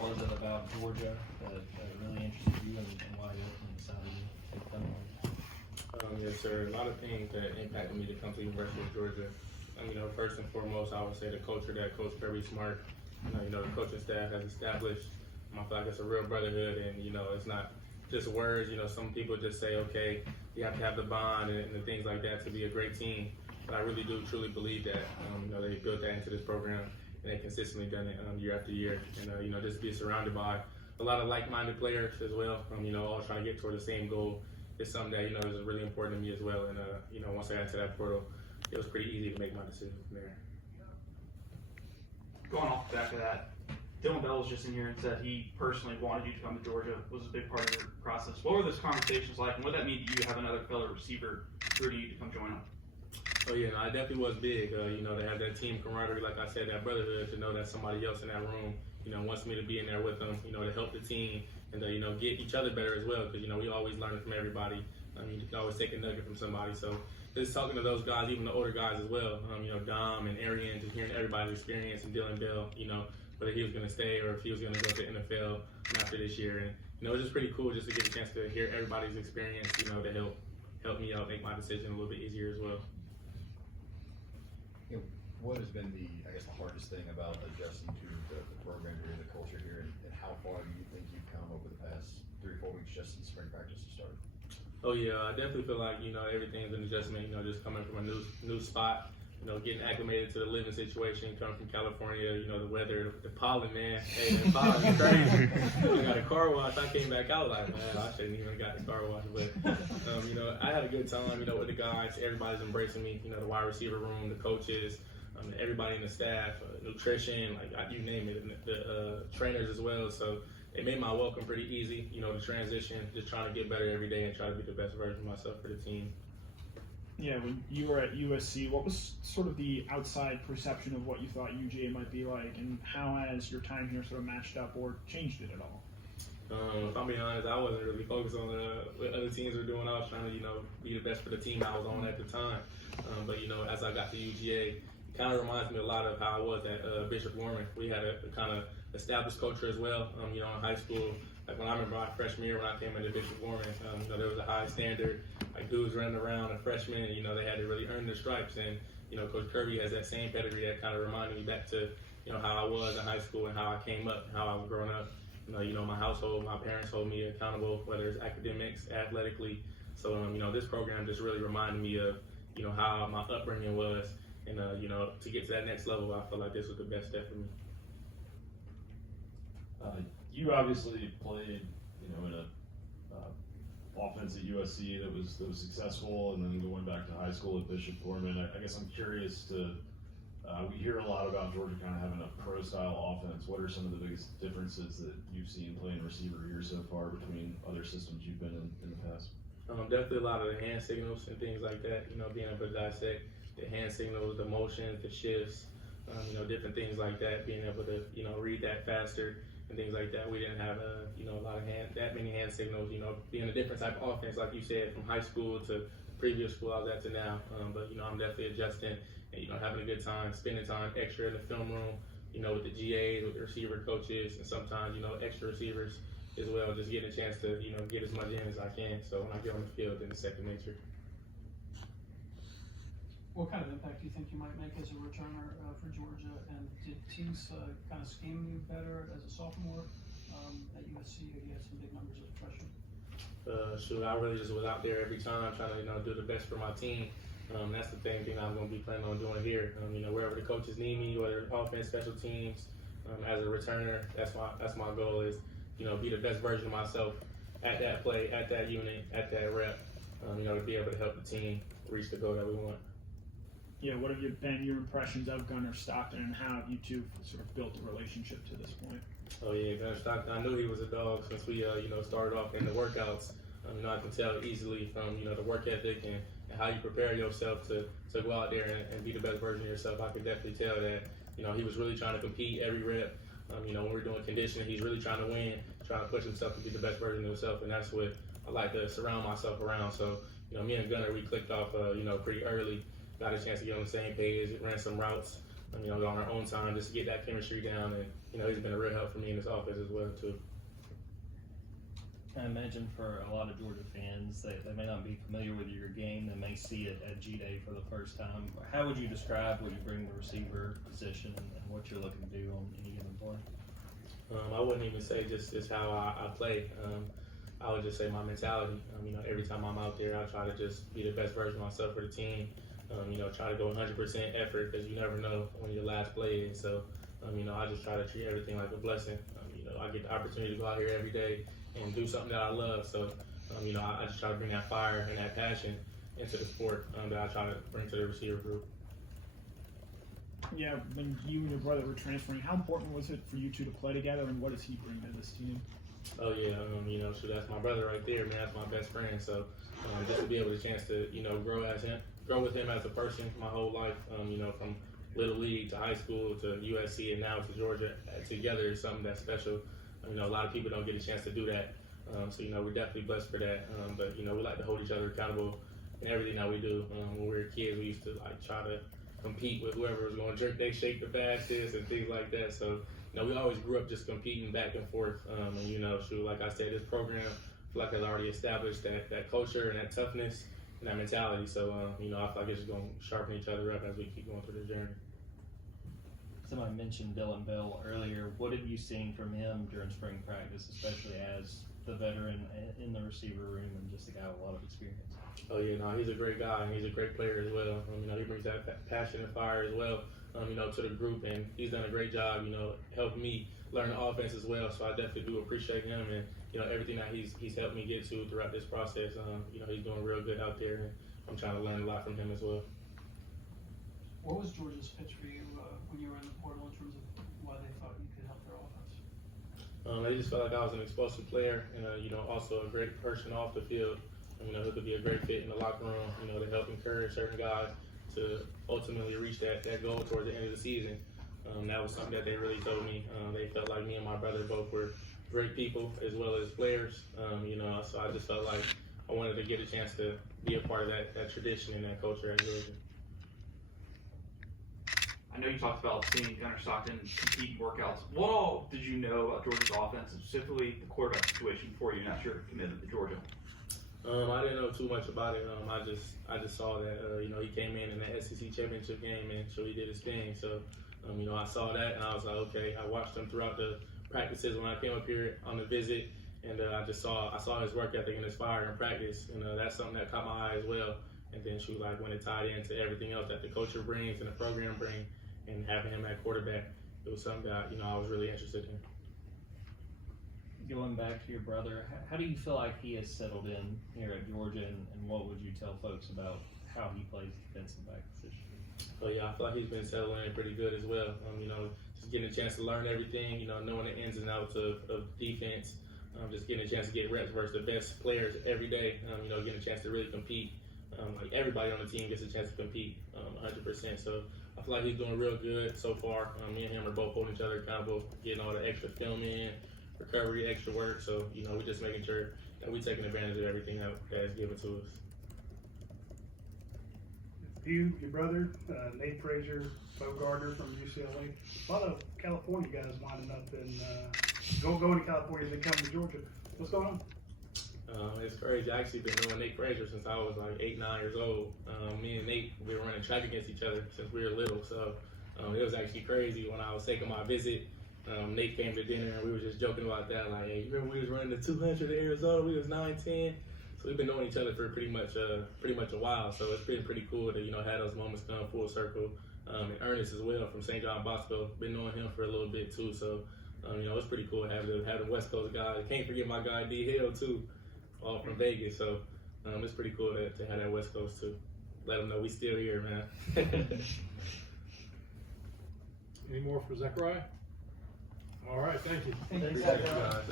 what was it about Georgia that really interested you and why you ultimately decided to take them on? Yes, sir. A lot of things that impacted me to come to the University of Georgia. First and foremost, I would say the culture that Coach Kirby Smart, the coaching staff has established. I feel like it's a real brotherhood, and it's not just words. Some people just say, okay, you have to have the bond and the things like that to be a great team. But I really do truly believe that. They built that into this program, and they consistently done it year after year. And just be surrounded by a lot of like-minded players as well. All trying to get toward the same goal. It's something that is really important to me as well. And once I got to that portal, it was pretty easy to make my decision from there. Going off the back of that, Dylan Bell was just in here and said he personally wanted you to come to Georgia, was a big part of your process. What were those conversations like, and what did that mean to you have another fellow receiver recruiting you to come join him? Oh yeah, no, it definitely was big. To have that team camaraderie, like I said, that brotherhood, to know that somebody else in that room, wants me to be in there with them, to help the team and get each other better as well. Because we always learn from everybody. You can always take a nugget from somebody. So just talking to those guys, even the older guys as well. Dom and Arian, just hearing everybody's experience, and Dylan Bell, whether he was going to stay or if he was going to go to the NFL after this year. And it was just pretty cool just to get a chance to hear everybody's experience, to help me out, make my decision a little bit easier as well. What has been the hardest thing about adjusting to the program here, the culture here, and how far do you think you've come over the past 3 or 4 weeks just since spring practice has started? Oh yeah, I definitely feel like everything's an adjustment. Just coming from a new spot, getting acclimated to the living situation, coming from California. The weather, the pollen, man. Hey, the pollen is crazy. I got a car wash. I came back out like, man, I shouldn't even got the car wash. But I had a good time. With the guys, everybody's embracing me. The wide receiver room, the coaches. Everybody in the staff, nutrition, you name it, the trainers as well. So it made my welcome pretty easy, the transition, just trying to get better every day and try to be the best version of myself for the team. Yeah, when you were at USC, what was sort of the outside perception of what you thought UGA might be like, and how has your time here sort of matched up or changed it at all? If I'm being honest, I wasn't really focused on what other teams were doing. I was trying to, be the best for the team I was on at the time. But as I got to UGA, it kind of reminds me a lot of how I was at Bishop Gorman. We had a kind of established culture as well. In high school, like when I remember my freshman year when I came into Bishop Gorman, there was a high standard. Like dudes running around, and freshmen, they had to really earn their stripes. And Coach Kirby has that same pedigree that kind of reminded me back to how I was in high school and how I came up, how I was growing up. My household, my parents hold me accountable, whether it's academics, athletically. So this program just really reminded me of how my upbringing was. And, to get to that next level, I feel like this was the best step for me. You obviously played, in a offense at USC that was successful, and then going back to high school at Bishop Gorman. I guess I'm curious to, we hear a lot about Georgia kind of having a pro-style offense. What are some of the biggest differences that you've seen playing receiver here so far between other systems you've been in the past? Definitely a lot of the hand signals and things like that, being able to dissect the hand signals, the motions, the shifts, different things like that, being able to, read that faster and things like that. We didn't have, a lot of that many hand signals, being a different type of offense, like you said, from high school to previous school I was at to now. But, I'm definitely adjusting and, having a good time, spending time extra in the film room, with the GAs, with the receiver coaches, and sometimes, extra receivers as well, just getting a chance to, get as much in as I can. So when I get on the field, then it's second nature. What kind of impact do you think you might make as a returner for Georgia? And did teams kind of scheme you better as a sophomore at USC, or you had some big numbers as a freshman? I really just was out there every time trying to do the best for my team. That's the same thing I'm going to be planning on doing here. Wherever the coaches need me, whether it's offense, special teams, as a returner, that's my goal is be the best version of myself at that play, at that unit, at that rep. To be able to help the team reach the goal that we want. Yeah, what have been your impressions of Gunnar Stockton, and how have you two sort of built a relationship to this point? Oh yeah, Gunnar Stockton, I knew he was a dog since we started off in the workouts. I can tell easily from the work ethic and how you prepare yourself to go out there and be the best version of yourself. I could definitely tell that he was really trying to compete every rep. When we're doing conditioning, he's really trying to win, trying to push himself to be the best version of himself, and that's what I like to surround myself around. So me and Gunnar, we clicked off pretty early. Got a chance to get on the same page, ran some routes, you know, on our own time just to get that chemistry down. And, you know, he's been a real help for me in this offense as well, too. I imagine for a lot of Georgia fans, they may not be familiar with your game. They may see it at G-Day for the first time. How would you describe what you bring to the receiver position and what you're looking to do on any given play? I wouldn't even say just how I play. I would just say my mentality. You know, every time I'm out there, I try to just be the best version of myself for the team. You know, try to go 100% effort because you never know when your last play is. So, you know, I just try to treat everything like a blessing. You know, I get the opportunity to go out here every day and do something that I love. So, you know, I just try to bring that fire and that passion into the sport that I try to bring to the receiver group. Yeah, when you and your brother were transferring, how important was it for you two to play together, and what does he bring to this team? Oh yeah, you know, so that's my brother right there, man. That's my best friend. So just to be able to chance to, you know, grow with him as a person my whole life, you know, from Little League to high school to USC and now to Georgia together is something that's special. You know, a lot of people don't get a chance to do that. So, you know, we're definitely blessed for that. But, you know, we like to hold each other accountable in everything that we do. When we were kids, we used to, like, try to compete with whoever was going to jerk their shake the fastest and things like that. So, you know, we always grew up just competing back and forth. And, you know, like I said, this program, I feel like has already established that culture and that toughness and that mentality. So, you know, I feel like it's just going to sharpen each other up as we keep going through the journey. Somebody mentioned Dylan Bell earlier. What have you seen from him during spring practice, especially as the veteran in the receiver room and just a guy with a lot of experience? Oh yeah, no, he's a great guy and he's a great player as well. You know, he brings that passion and fire as well, you know, to the group, and he's done a great job, you know, helping me learn the offense as well. So I definitely do appreciate him and, you know, everything that he's helped me get to throughout this process. You know, he's doing real good out there, and I'm trying to learn a lot from him as well. What was Georgia's pitch for you when you were in the portal in terms of why they thought you could help their offense? They just felt like I was an explosive player and, you know, also a great person off the field. You know, who could be a great fit in the locker room, you know, to help encourage certain guys to ultimately reach that goal towards the end of the season. That was something that they really told me. They felt like me and my brother both were great people as well as players, you know, so I just felt like I wanted to get a chance to be a part of that tradition and that culture at Georgia. I know you talked about seeing Gunnar Stockton compete in workouts. What all did you know about Georgia's offense, and specifically the quarterback situation before you announced your commitment to Georgia? I didn't know too much about it. I just saw that you know, he came in the SEC championship game and so he did his thing. So you know, I saw that and I was like, okay. I watched him throughout the practices when I came up here on the visit, and I saw his work ethic and his fire in practice. And that's something that caught my eye as well. And then like when it tied into everything else that the culture brings and the program brings, and having him at quarterback, it was something that, you know, I was really interested in. Going back to your brother, how do you feel like he has settled in here at Georgia, and what would you tell folks about how he plays defensive back position? Oh yeah, I feel like he's been settling in pretty good as well. You know, just getting a chance to learn everything, you know, knowing the ins and outs of defense, just getting a chance to get reps versus the best players every day, you know, getting a chance to really compete. Like everybody on the team gets a chance to compete 100%. So I feel like he's doing real good so far. Me and him are both holding each other accountable, getting all the extra film in, recovery, extra work. So, you know, we're just making sure that we're taking advantage of everything that is given to us. You, your brother, Nate Frazier, Bo Gardner from UCLA. A lot of California guys lining up and going to California as they come to Georgia. What's going on? It's crazy. I actually been knowing Nate Frazier since I was like 8, 9 years old. Me and Nate, we were running track against each other since we were little. So it was actually crazy when I was taking my visit. Nate came to dinner and we were just joking about that. Like, hey, you remember we was running the 200 in Arizona? We was 9, 10. So we've been knowing each other for pretty much a while. So it's been pretty cool to, you know, have those moments come full circle. And Ernest as well from St. John Bosco, been knowing him for a little bit too. So you know, it's pretty cool to have the West Coast guy. Can't forget my guy D Hill too, all from Vegas. So it's pretty cool to have that West Coast too. Let them know we still here, man. Any more for Zachariah? All right, thank you. Thank you. Appreciate it, guys.